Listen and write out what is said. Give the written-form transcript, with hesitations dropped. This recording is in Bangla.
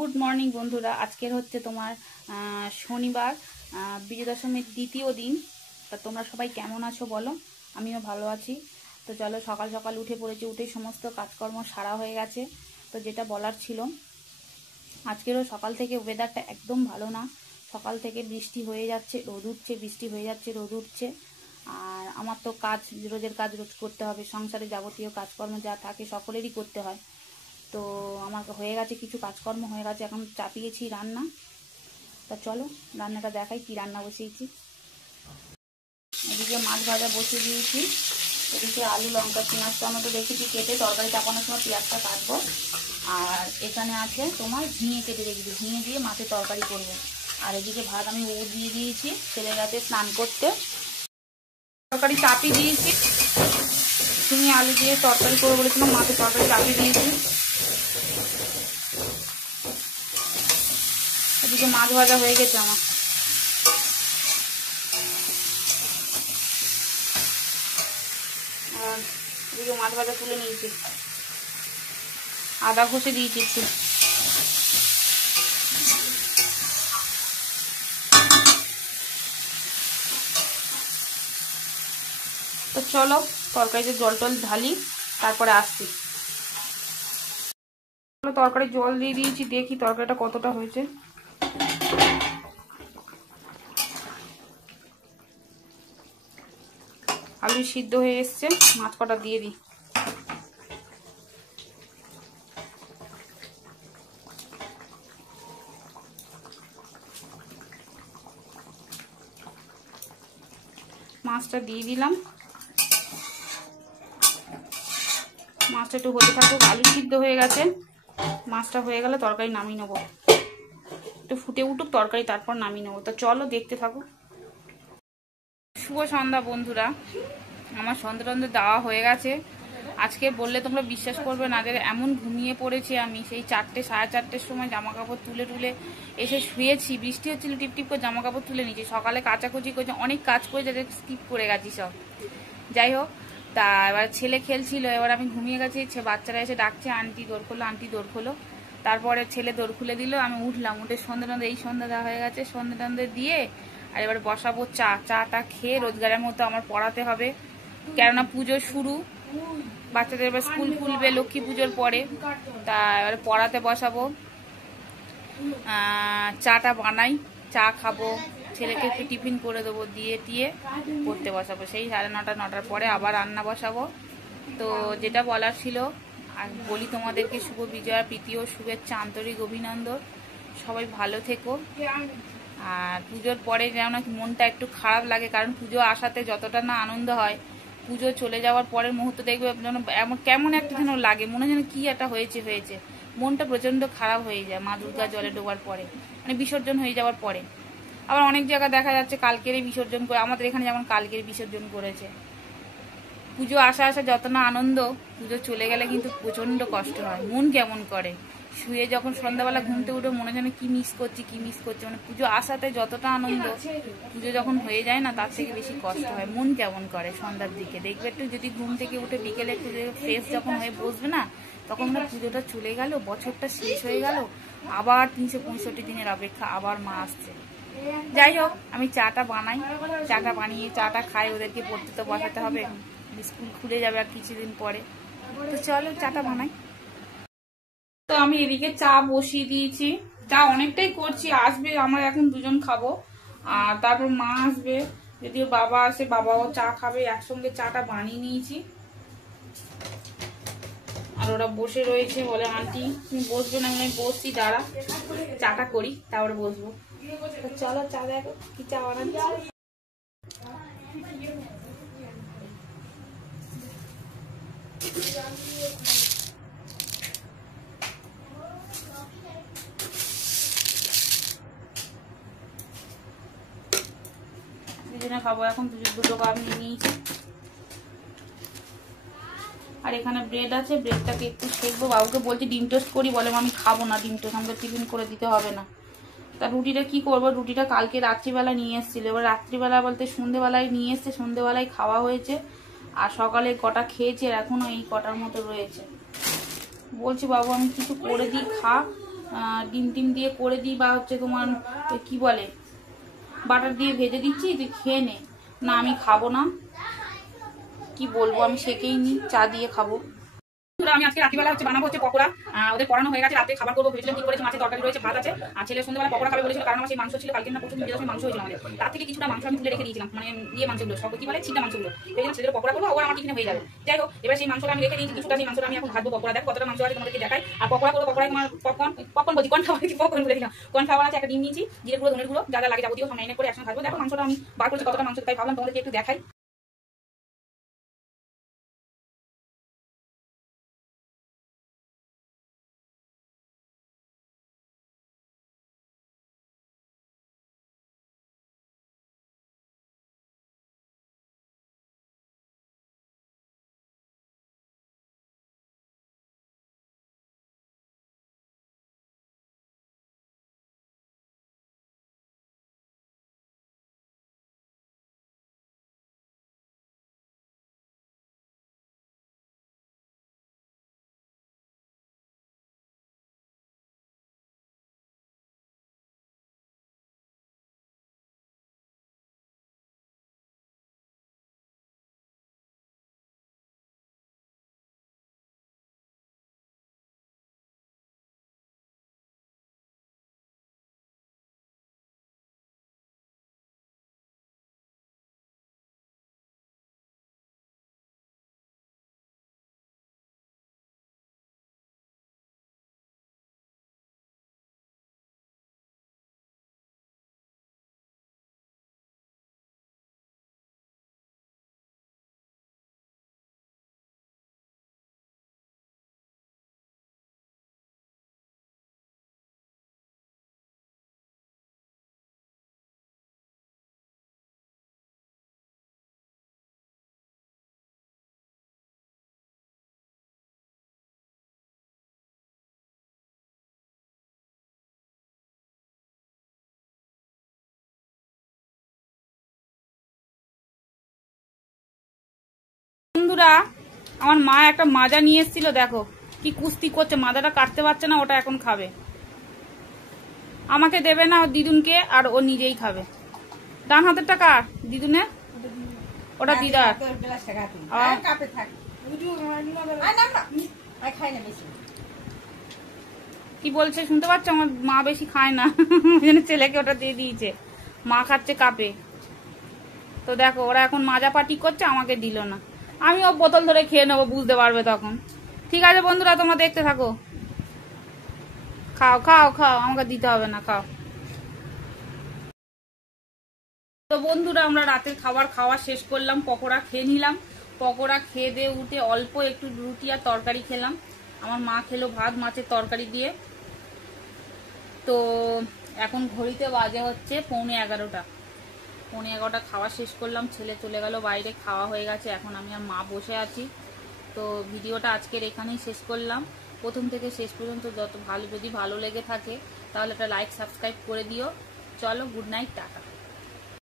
गुड मर्निंग बंधुरा आजकेर होच्छे तोमार शनिवार विजय दशमीर द्वितीय दिन। तो तोमरा सबाई केमन आछो बोलो? आमिओ भालो आछि। तो चलो सकाल सकाल उठे पड़ेछि, उठे समस्त काजकर्म सारा हये गेछे। तो जेटा बलार छिलो आजकेरो सकाल थेके वेदारटा एकदम भालो ना, सकाल थेके बृष्टि हये जाच्छे, रोद उठछे, बृष्टि हये जाच्छे, रोद उठछे। আর আমার তো কাজ রোজের কাজ রোজ করতে হবে, সংসারে যাবতীয় কাজকর্ম যা থাকে সকলেরই করতে হয়। তো আমার হয়ে গেছে, কিছু কাজকর্ম হয়ে গেছে, এখন চাপিয়েছি রান্না। তা চলো রান্নাটা দেখাই কি রান্না বসিয়েছি। এদিকে মাছ ভাজা বসিয়ে দিয়েছি, এদিকে আলু লঙ্কা পেঁয়াজ টমেটো রেখেছি কেটে, তরকারি চাপানোর সময় পেঁয়াজটা কাটবো। আর এখানে আছে তোমার ঝিঙে কেটে রেখেছি, ঝিঙে দিয়ে মাছের তরকারি করবো। আর এদিকে ভাত আমি দিয়ে দিয়েছি, ছেলে গেছে স্নান করতে। তরকারি চাপিয়ে দিয়েছি, ঝিঙে আলু দিয়ে তরকারি করে বলেছিলাম, মাছের তরকারি চাপিয়ে দিয়েছি। এদিকে মাছ ভাজা হয়ে গেছে আমার। আর এদিকে মাছ ভাজা তুলে নিয়েছি, আদা ঘষে দিয়েছি একটু। তো চলো তরকারিতে জল টল ঢালি, তারপরে আসছি। তরকারি জল দিয়ে দিয়েছি, দেখি তরকারিটা কতটা হয়েছে। আলু সিদ্ধ হয়ে এসছে, মাছ কটা দিয়ে দিই। মাছটা দিয়ে দিলাম, মাছটা একটু হতে থাকুক। আলু সিদ্ধ হয়ে গেছে, মাছটা হয়ে গেলে তরকারি নামিয়ে নেবো। একটু ফুটে উঠুক তরকারি, তারপর নামিয়ে নেবো। তো চলো দেখতে থাকো। শুভ সন্ধ্যা বন্ধুরা, আমার সন্ধ্যা দেওয়া হয়ে গেছে। আজকে বললে তোমরা বিশ্বাস করবে না, যে এমন ঘুমিয়ে পড়েছি আমি। সেই 4টে সাড়ে 4টের সময় জামা কাপড় তুলে এসে শুয়েছি। বৃষ্টি হচ্ছিল, টিপ টিপ করে জামা কাপড় তুলে নিয়েছি। সকালে কাচাকুচি করছি, অনেক কাজ করে যাতে স্কিপ করে গেছি সব। যাই হোক, তা এবার ছেলে খেলছিল, এবার আমি ঘুমিয়ে গেছি। বাচ্চারা এসে ডাকছে আন্টি দৌড় খোলো, আন্টি দৌড় খোলো। তারপরে ছেলে দৌড় খুলে দিল, আমি উঠলাম, উঠে সন্ধ্যা এই সন্ধ্যা দেওয়া হয়ে গেছে। সন্ধ্যা দিয়ে আর এবার বসাবো চাটা খেয়ে রোজগারের মতো আমার পড়াতে হবে, কেননা পুজো শুরু, বাচ্চাদের এবার স্কুল খুলবে লক্ষ্মী পুজোর পরে। তা এবার পড়াতে বসাবো। চাটা বানাই, চা খাবো, ছেলেকে একটু টিফিন করে দেবো, দিয়ে পড়তে বসাবো। সেই 9:30-9টার পরে আবার রান্না বসাবো। তো যেটা বলার ছিল আর বলি তোমাদেরকে, শুভ বিজয়া প্রীতি ও শুভেচ্ছা, আন্তরিক অভিনন্দন। সবাই ভালো থেকো। আর পুজোর পরে যেন মনটা একটু খারাপ লাগে, কারণ পুজো আসাতে যতটা না আনন্দ হয়, পুজো চলে যাওয়ার পরের মুহূর্ত দেখবে যেন কেমন একটা যেন লাগে, মনে যেন কি একটা হয়েছে, মনটা প্রচন্ড খারাপ হয়ে যায়। মা দুর্গা জলে ডোবার পরে, মানে বিসর্জন হয়ে যাওয়ার পরে। আবার অনেক জায়গায় দেখা যাচ্ছে কালকেরই বিসর্জন করে, আমাদের এখানে যেমন কালকের বিসর্জন করেছে। পুজো আসা যত না আনন্দ, পুজো চলে গেলে কিন্তু প্রচন্ড কষ্ট হয়, মন কেমন করে। শুয়ে যখন সন্ধ্যাবেলা ঘুমতে উঠে মনে যেন কি মিস করছি, মানে পুজো আসাতে যতটা আনন্দ, পুজো যখন হয়ে যায় না তার থেকে বেশি কষ্ট হয়, মন কেমন করে। সন্ধ্যার দিকে দেখবে একটু যদি ঘুম থেকে উঠে বিকেলে একটু ফ্রেশ যখন হয়ে বসবে না, তখন না পুজোটা চলে গেল, বছরটা শেষ হয়ে গেল, আবার 365 দিনের অপেক্ষা, আবার মা আসছে। যাই হোক, আমি চাটা বানাই, চাটা বানিয়ে চাটা খাই, ওদেরকে পড়তে তো বসাতে হবে, স্কুল খুলে যাবে আর কিছুদিন পরে। তো চলো চাটা বানাই। তো আমি এদিকে চা বসিয়ে দিয়েছি, চা অনেকটাই করছি, আসবে আমরা এখন দুজন খাবো, আর তারপর মা আসবে, যদিও বাবা আসে বাবাও চা খাবে, একসঙ্গে চাটা বানিয়ে নিয়েছি। আর ওরা বসে রয়েছে, বলে আন্টি তুমি বসবে না? আমি বসছি, দাঁড়া চাটা করি তারপরে বসবো। চলো চা দেখো কি চা বানাচ্ছি। দুজনে খাবো এখন, দুটো কাপ নিয়ে নিয়েছি। আর এখানে ব্রেড আছে, ব্রেডটাকে একটু সেকবো। বাবুকে বলছি ডিম টোস্ট করি, বলে আমি খাবো না ডিম টোস্ট, আমাকে টিফিন করে দিতে হবে না। তা রুটিটা কি করবো, রুটিটা কালকে রাত্রিবেলা নিয়ে এসেছিল, এবার রাত্রিবেলা বলতে সন্ধ্যেবেলায় নিয়ে এসছে, সন্ধ্যেবেলায় খাওয়া হয়েছে। আর সকালে কটা খেয়েছি, আর এখনো এই কটার মতো রয়েছে। বলছি বাবু আমি কিছু করে দিই খা, ডিম টিম দিয়ে করে দিই, বা হচ্ছে তোমার কি বলে বাটার দিয়ে ভেজে দিচ্ছি, তুই খেয়ে নে। না আমি খাবো না, কি বলবো, আমি সেকেই নি, চা দিয়ে খাবো। আমি আজকে রাত্রিবেলা হচ্ছে বানাবো হচ্ছে পকোড়া। ওদের পড়ানো হয়ে গেছে, রাতে খাবার করবো ভেবেছিলাম, কি করেছি মাছের তরকারি রয়েছে, ভাত আছে, আর ছেলে সন্ধ্যাবেলা পকোড়া খাবে বলেছিল, কারণ আমার সেই মাংস ছিল কালকে, না প্রচুর মাংস হয়েছিল আমাদের, তার থেকে কিছুটা মাংস আমি তুলে রেখে দিয়েছিলাম, মানে মাংসগুলো সব কি বলে ছিটা মাংসগুলো, এই জন্য ছেলেদের পকোড়া করবো, ওরা আমার টিফিনে হয়ে যাবে। যাই হোক, এবার সেই মাংসটা আমি রেখে দিয়েছি কিছুটা, সেই মাংসটা আমি এখন ভাজবো। পকোড়া দেখো কতটা মাংস আছে তোমাদেরকে দেখাই। আর পকোড়া করবো, পকোড়ায় তোমার পপকর্ন বলছি, পপকর্ন বলে দিলাম, কর্নফ্লাওয়ার আছে, একটা ডিম নিয়েছি, জিরে গুঁড়ো, ধনের গুঁড়ো, যা যা লাগে যাবতীয় সব ম্যারিনেট করে একসঙ্গে ভাজবো। দেখো মাংসটা আমি বার করছি কতটা মাংস, তাই ভাবলাম তোমাদেরকে একটু দেখাই। বন্ধুরা, আমার মা একটা মাজা নিয়ে এসেছিল, দেখো কি কুস্তি করছে, মাজাটা কাটতে পারছে না, ওটা এখন খাবে, আমাকে দেবে না, ওর দিদুনকে, আর ও নিজেই খাবে। ডান হাতের টাকা দিদুনে, ওটা দিদার। কি বলছে শুনতে পাচ্ছ? আমার মা বেশি খায় না, ছেলেকে ওটা দিয়ে দিয়েছে, মা খাচ্ছে কাপে। তো দেখো ওরা এখন মাজা পাটি করছে, আমাকে দিল না, আমি ও বোতল ধরে খেয়ে নেবো, বুঝতে পারবে তখন। ঠিক আছে বন্ধুরা, তোমরা দেখতে থাকো, খাও খাও খাও, আমাকে দিতে হবে না, খাও। তো বন্ধুরা, আমরা রাতের খাবার খাওয়া শেষ করলাম, পকোড়া খেয়ে নিলাম, পকোড়া খেয়ে দিয়ে উঠে অল্প একটু রুটি আর তরকারি খেলাম, আমার মা খেলো ভাত মাছের তরকারি দিয়ে। তো এখন ঘড়িতে বাজে হচ্ছে 11:15, 11:15 খাওয়া শেষ করলাম, ছেলে চলে গেল বাইরে, খাওয়া হয়ে গেছে, এখন আমি আর মা বসে আছি। তো ভিডিওটা আজকের এখানেই শেষ করলাম, প্রথম থেকে শেষ পর্যন্ত যদি ভালো লেগে থাকে তাহলে একটা লাইক সাবস্ক্রাইব করে দিও। চলো, গুড নাইট, টাটা।